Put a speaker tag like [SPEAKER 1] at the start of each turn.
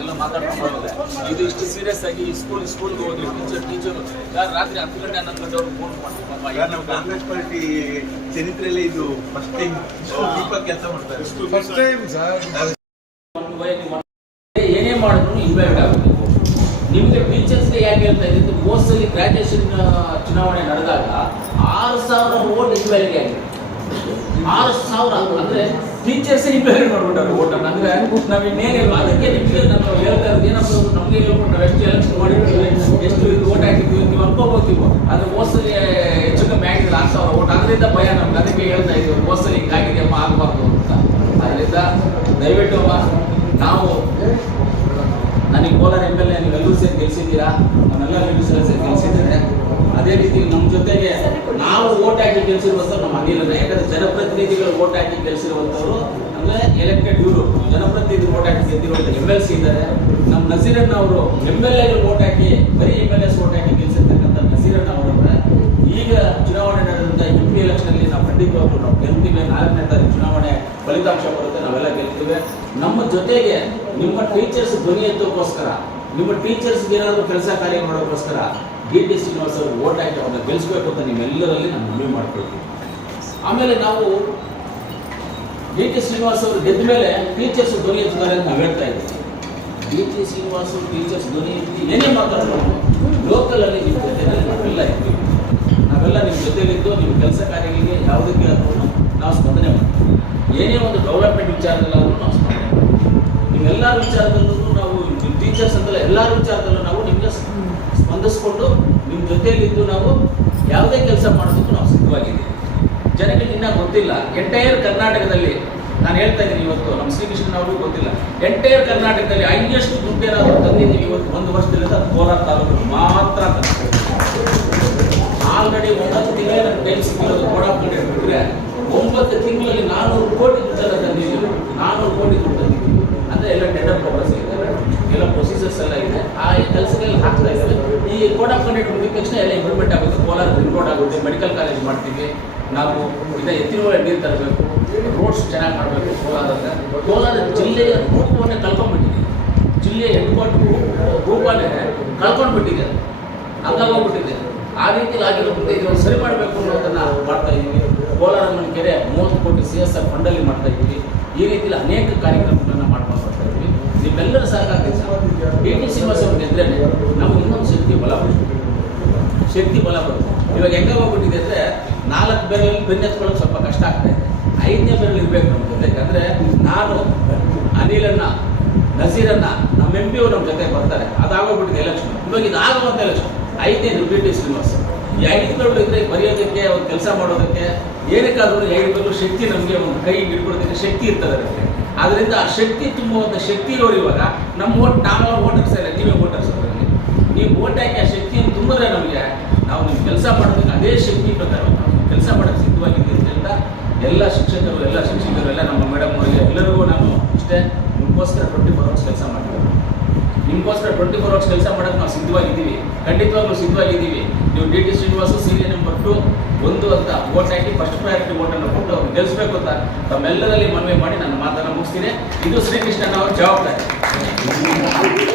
[SPEAKER 1] ಎಲ್ಲ ಮಾತಾಡ್ಕೊಂಡು ಇದು ಇಷ್ಟು ಸೀರಿಯಸ್ ಆಗಿ ಸ್ಕೂಲ್ ಸ್ಕೂಲ್ಗೆ ಹೋದ್ರು ಟೀಚರ್ ಟೀಚರ್ ಯಾರು ರಾತ್ರಿ ಹತ್ತು ಗಂಟೆ ಹನ್ನೊಂದು ಗಂಟೆ ಅವ್ರು ಫೋನ್
[SPEAKER 2] ಮಾಡ್ತಾರೆ ನಾವು ಕಾಂಗ್ರೆಸ್ ಪಾರ್ಟಿ ಚರಿತ್ರೆಯಲ್ಲಿ ಇದು ಫಸ್ಟ್ ಟೈಮ್ ಕೆಲಸ ಮಾಡ್ತಾರೆ.
[SPEAKER 3] ಫಸ್ಟ್ ಟೈಮ್ ಸರ್
[SPEAKER 1] ಏನೇ ಮಾಡಿದ್ರು ಆಗುತ್ತೆ ನಿಮಗೆ ಟೀಚರ್ಸ್ಗೆ ಯಾಕೆ ಹೇಳ್ತಾ ಇದ್ದು ಮೋಸ್ಟಲ್ಲಿ ಗ್ರಾಜುಯೇಷನ್ ಚುನಾವಣೆ ನಡೆದಾಗ ಆರು ಸಾವಿರ ಓಟ್ ಇನ್ವಾಲ್ವ್ ಆಗಿದೆ. ಆರು ಸಾವಿರ ಅಂದ್ರೆ ಟೀಚರ್ಸ್ ಇನ್ವಾಲ್ವ್ ಮಾಡ್ಬಿಟ್ಟಾರೆ ಓಟನ್ನು ಅಂದ್ರೆ ನಾವು ಇನ್ನೇನಿಲ್ಲ, ಅದಕ್ಕೆ ನಿಮಗೆ ನಾನು ಹೇಳ್ತಾ ಇರೋದು ಏನಪ್ಪ ನಮಗೆ ಹೇಳ್ಕೊಂಡು ನಾವು ಎಷ್ಟು ಎಲೆಕ್ಷನ್ ಮಾಡಿರ್ತೀವಿ ಎಷ್ಟು ಇದು ಓಟ್ ಹಾಕಿದ್ವಿ ನೀವು ಅನ್ಕೋಬೋತೀವಿ ಅದು ಮೋಸ್ಟಲ್ಲಿ ಹೆಚ್ಚು ಕಮ್ಮಿ ಆಗಿದ್ರೆ ಆರು ಸಾವಿರ ಓಟ್ ಅದರಿಂದ ಭಯ ನಮ್ಗೆ. ಅದಕ್ಕೆ ಹೇಳ್ತಾ ಇದ್ದೀವಿ ಮೋಸ್ಟಲ್ಲಿ ಹಿಂಗಾಗಿದೆಯಮ್ಮ ಆಗಬಾರ್ದು ಅಂತ. ಅದರಿಂದ ದಯವಿಟ್ಟು ಅಮ್ಮ, ನಾವು ನನಗೆ ಕೋಲಾರ ಎಂ ಎಲ್ ಎ ನೀವೆಲ್ಲರೂ ಸೇರಿ ಗೆಲ್ಸಿದ್ದೀರಾ? ಲೀಡರ್ಸ್ ಸೇರಿ ಗೆಲ್ಸಿದ್ದಾರೆ ಅದೇ ರೀತಿ ನಮ್ಮ ಜೊತೆಗೆ ನಾವು ಓಟ್ ಹಾಕಿ ಗೆಲ್ಸಿರುವಂಥವ್ರು ನಮ್ಮ ಅನಿಲ ಯಾಕಂದ್ರೆ ಜನಪ್ರತಿನಿಧಿಗಳು ಓಟ್ ಹಾಕಿ ಗೆಲ್ಸಿರುವಂಥವ್ರು ಅಂದ್ರೆ ಎಲೆಕ್ಟೆಡ್ ಇವರು ಜನಪ್ರತಿನಿಧಿ ಓಟ್ ಹಾಕಿ ಗೆದ್ದಿರುವಂಥ ಎಂ ಎಲ್ ಸಿ ಇದ್ದಾರೆ. ನಮ್ಮ ನಸೀರಣ್ಣ ಅವರು ಎಂ ಎಲ್ ಎಗಳು ಓಟ್ ಹಾಕಿ, ಬರೀ ಎಂ ಎಲ್ ಎಸ್ ಓಟ್ ಹಾಕಿ ಗೆಲ್ಸಿರ್ತಕ್ಕಂಥ ಅವರವರ ಈಗ ಚುನಾವಣೆ ನಡೆದಂಥ ಎಂ ಪಿ ಎಲೆಕ್ಷನಲ್ಲಿ ನಾವು ಖಂಡಿತವಾಗ್ಲೂ ನಾವು ಗೆಲ್ತೀವಿ, ನಾಲ್ಕನೇ ತಾರೀಕು ಚುನಾವಣೆ ಫಲಿತಾಂಶ ಬರುತ್ತೆ, ನಾವೆಲ್ಲ ಗೆಲ್ತೀವಿ. ನಮ್ಮ ಜೊತೆಗೆ ನಿಮ್ಮ ಟೀಚರ್ಸ್ ಧ್ವನಿ ಎತ್ತೋಕ್ಕೋಸ್ಕರ, ನಿಮ್ಮ ಟೀಚರ್ಸ್ಗೆ ಏನಾದರೂ ಕೆಲಸ ಕಾರ್ಯ ಮಾಡೋಕ್ಕೋಸ್ಕರ ಡಿ ಟಿ ಶ್ರೀನಿವಾಸ್ ಅವರು ಓಟ್ ಹಾಕಿ ಅವ್ರನ್ನ ಗೆಲ್ಲಿಸ್ಬೇಕು ಅಂತ ನೀವೆಲ್ಲರಲ್ಲಿ ನಾನು ಮನವಿ ಮಾಡ್ಕೊಳ್ತೀನಿ. ಆಮೇಲೆ ನಾವು ಬಿ ಟಿ ಶ್ರೀನಿವಾಸ್ ಅವರು ಗೆದ್ದ ಮೇಲೆ ಟೀಚರ್ಸ್ ಧ್ವನಿ ಎತ್ತಿದ್ದಾರೆ ಅಂತ ನಾವು ಹೇಳ್ತಾ ಇದ್ದೀವಿ. ಬಿ ಟಿ ಶ್ರೀನಿವಾಸ್ ಟೀಚರ್ಸ್ ಧ್ವನಿ ಎತ್ತಿ ಏನೇ ಮಾತಾಡೋದು ಲೋಕಲಲ್ಲಿ ನಿಮ್ಮ ಜೊತೆಯಲ್ಲಿ ನಾವೆಲ್ಲ ಇರ್ತೀವಿ ನಾವೆಲ್ಲ ನಿಮ್ಮ ಜೊತೆಲಿದ್ದು ನಿಮ್ಮ ಕೆಲಸ ಕಾರ್ಯಗಳಿಗೆ ಯಾವುದಕ್ಕೆ ಆದ್ರೂ ನಾವು ಸ್ಪಂದನೆ ಮಾಡ್ತೀವಿ. ಏನೇ ಒಂದು ಡೆವಲಪ್ಮೆಂಟ್ ವಿಚಾರದಲ್ಲಾದರೂ ನಾವು ಸ್ಪಂದನೆ ಮಾಡ್ತೀವಿ. ನಿಮ್ಮೆಲ್ಲ ವಿಚಾರದಲ್ಲೂ ನಾವು ಟೀಚರ್ಸ್ ಅಂತಲ್ಲ ಎಲ್ಲರ ವಿಚಾರದಲ್ಲೂ ಸ್ಪಂದಿಸ್ಕೊಂಡು ನಿಮ್ಮ ಜೊತೆಯಲ್ಲಿದ್ದು ನಾವು ಯಾವುದೇ ಕೆಲಸ ಮಾಡೋದಕ್ಕೂ ನಾವು ಸಿದ್ಧವಾಗಿದ್ದೀವಿ. ಜನಕ್ಕೆ ಇನ್ನೂ ಗೊತ್ತಿಲ್ಲ. ಎಂಟೈರ್ ಕರ್ನಾಟಕದಲ್ಲಿ ನಾನು ಹೇಳ್ತಾ ಇದ್ದೀನಿ ಇವತ್ತು, ನಮ್ಮ ಶ್ರೀಕೃಷ್ಣನ್ ಅವ್ರಿಗೂ ಗೊತ್ತಿಲ್ಲ. ಎಂಟೈರ್ ಕರ್ನಾಟಕದಲ್ಲಿ ಐದಷ್ಟು ದುಡ್ಡು ಏನಾದರೂ ತಂದಿದ್ದೀವಿ ಇವತ್ತು, ಒಂದು ವರ್ಷದಲ್ಲಿ ಅದು ಕೋಲಾರ ತಾಲೂಕು ಮಾತ್ರ ಆಲ್ರೆಡಿ ಒಂಬತ್ತು ತಿಂಗಳ ಟೈಮ್ ಸಿಕ್ಕಿರೋದು ಕೊಡಾಕೊಂಡು ಬಿಟ್ಟರೆ ಒಂಬತ್ತು ತಿಂಗಳಲ್ಲಿ ನಾನ್ನೂರು ಕೋಟಿ ದುಡ್ಡೆಲ್ಲ ತಂದಿದ್ದೀವಿ. ನಾನ್ನೂರು ಕೋಟಿ ದುಡ್ಡು ತಂದಿದ್ದೀವಿ. ಅಂದರೆ ಎಲ್ಲ ಟೆಂಡರ್ ಇದೆ ಎಲ್ಲ ಇದೆ. ಆ ಕೆಲಸಗಳಲ್ಲಿ ಹಾಕ್ತಾ ಇದ್ದಾರೆ. ಈ ಕೋಡ್ ಆಫ್ ಕಂಡಕ್ಟ್ ಮುಗಿದ ತಕ್ಷಣ ಎಲ್ಲ ಇಂಪ್ರೂವ್ಮೆಂಟ್ ಆಗುತ್ತೆ. ಕೋಲಾರ ರಿಂಗ್ ರೋಡ್ ಆಗುತ್ತೆ ಮೆಡಿಕಲ್ ಕಾಲೇಜ್ ಮಾಡ್ತೀವಿ. ನಾವು ಇದ ಎತ್ತಿರುವ ನೀರು ತರಬೇಕು. ರೋಡ್ಸ್ ಚೆನ್ನಾಗಿ ಮಾಡಬೇಕು ಕೋಲಾರದ ಕೋಲಾರ ಜಿಲ್ಲೆಯ ರೂಪವನ್ನೇ ಕಳ್ಕೊಂಡ್ಬಿಟ್ಟಿದೆ. ಜಿಲ್ಲೆಯ ಹೆಡ್ ಕ್ವಾರ್ಟರ್ ರೂಪನೇ ಕಳ್ಕೊಂಡ್ಬಿಟ್ಟಿದೆ ಹಂಗಾಗೋಗ್ಬಿಟ್ಟಿದೆ ಆ ರೀತಿಯಲ್ಲಿ ಆಗಿರೋದ್ರಿಂದ ಇದನ್ನು ಸರಿ ಮಾಡಬೇಕು ಅನ್ನೋದನ್ನ ಮಾಡ್ತಾ ಇದ್ದೀವಿ. ಕೋಲಾರಮ್ಮನ ಕೆರೆ ಮೂವತ್ತು ಕೋಟಿ ಸಿ ಎಸ್ ಆರ್ ಫಂಡಲ್ಲಿ ಮಾಡ್ತಾ ಇದ್ದೀವಿ. ಈ ರೀತಿಯಲ್ಲಿ ಅನೇಕ ಕಾರ್ಯಕ್ರಮಗಳನ್ನು ಮಾಡ್ಕೊಂಡು ಬರ್ತಾ ಇದ್ದೀವಿ. ನಿಮ್ಮೆಲ್ಲರ ಸಹಕಾರ ಡಿ ಟಿ ಅವ್ರು ಗೆದ್ರೆ ನಮ್ಗೆ ಇನ್ನೊಂದು ಶಕ್ತಿ ಬಲ ಬರುತ್ತೆ. ಶಕ್ತಿ ಬಲ ಬರುತ್ತೆ. ಇವಾಗ ಹೆಂಗೆ ಹೋಗ್ಬಿಟ್ಟಿದೆ ಅಂದರೆ ನಾಲ್ಕು ಬೆರಳಲ್ಲಿ ಬೆನ್ನೆತ್ಕೊಳ್ಳೋಕೆ ಸ್ವಲ್ಪ ಕಷ್ಟ ಆಗ್ತಾ ಇದೆ. ಐದನೇ ಬೆರಳು ಇರಬೇಕು ನಮ್ಮ ಜೊತೆ. ಯಾಕಂದರೆ ನಾನು ಅನಿಲನ್ನು, ನಸೀರನ್ನು, ನಮ್ಮ ಎಂ ಪಿ ನಮ್ಮ ಜೊತೆ ಬರ್ತಾರೆ. ಅದಾಗೋಗ್ಬಿಟ್ಟಿದೆ ಎಲೆಕ್ಷನ್ ಇವಾಗ ಇದಾಗುವಂಥ ಎಲೆಕ್ಷನ್ ಐದನೇ ಡಿ ಟಿ ಶ್ರೀನಿವಾಸ್. ಈ ಬೆರಳು ಇದ್ರೆ ಬರೆಯೋದಕ್ಕೆ ಒಂದು ಕೆಲಸ ಮಾಡೋದಕ್ಕೆ ಏನಕ್ಕಾದ್ರೂ ಬೆರಳು ಶಕ್ತಿ ನಮಗೆ ಒಂದು ಕೈ ಹಿಡ್ಕೊಡೋದಕ್ಕೆ ಶಕ್ತಿ ಇರ್ತದೆ ಅದಕ್ಕೆ. ಅದರಿಂದ ಆ ಶಕ್ತಿ ತುಂಬುವಂಥ ಶಕ್ತಿ ಇರೋರು ಇವಾಗ ನಮ್ಮ ಓಟ್ ನಾವೆಲ್ಲ ವೋಟರ್ಸ್ ಇಲ್ಲ ನೀವೇ ವೋಟರ್ಸ್ ಅದರಲ್ಲಿ. ನೀವು ಓಟ್ ಹಾಕಿ ಆ ಶಕ್ತಿಯನ್ನು ತುಂಬಿದ್ರೆ ನಮಗೆ ನಾವು ನಿಮ್ಮ ಕೆಲಸ ಮಾಡೋದಕ್ಕೆ ಅದೇ ಶಕ್ತಿ ಪ್ರಕಾರ ನಾವು ಕೆಲಸ ಮಾಡೋಕ್ಕೆ ಸಿದ್ಧವಾಗಿದ್ದೀವಿ ಅಂತ ಎಲ್ಲ ಶಿಕ್ಷಕರು ಎಲ್ಲ ಶಿಕ್ಷಕರು ಎಲ್ಲ ನಮ್ಮ ಮೇಡಮ್ ಅವರಿಗೆ ಎಲ್ಲರಿಗೂ ನಾನು ಇಷ್ಟೇ. ನಿಮಗೋಸ್ಕರ ಫೋರ್ ಅವರ್ಸ್ ಕೆಲಸ ಮಾಡ್ತೀವಿ ನಿಮಗೋಸ್ಕರ ಟ್ವೆಂಟಿ ಫೋರ್ ಅವರ್ಸ್ ಕೆಲಸ ಮಾಡೋಕ್ಕೆ ನಾವು ಸಿದ್ಧವಾಗಿದ್ದೀವಿ. ಖಂಡಿತವಾಗ್ಲೂ ಸಿದ್ಧವಾಗಿದ್ದೀವಿ. ನೀವು D T Srinivas, serial number two ಒಂದು ಅಂತ ಓಟ್ ಹಾಕಿ ಫಸ್ಟ್ ಪ್ರಯಾರಿಟಿ ಓಟನ್ನು ಕೊಟ್ಟು ಅವ್ರು ಗೆಲ್ಲಿಸ್ಬೇಕು ಅಂತ ತಮ್ಮೆಲ್ಲರಲ್ಲಿ ಮನವಿ ಮಾಡಿ ನಾನು ಮಾತನ್ನು ಮುಗಿಸ್ತೀನಿ. ಇದು ಶ್ರೀಕೃಷ್ಣನವರ ಜವಾಬ್ದಾರಿ.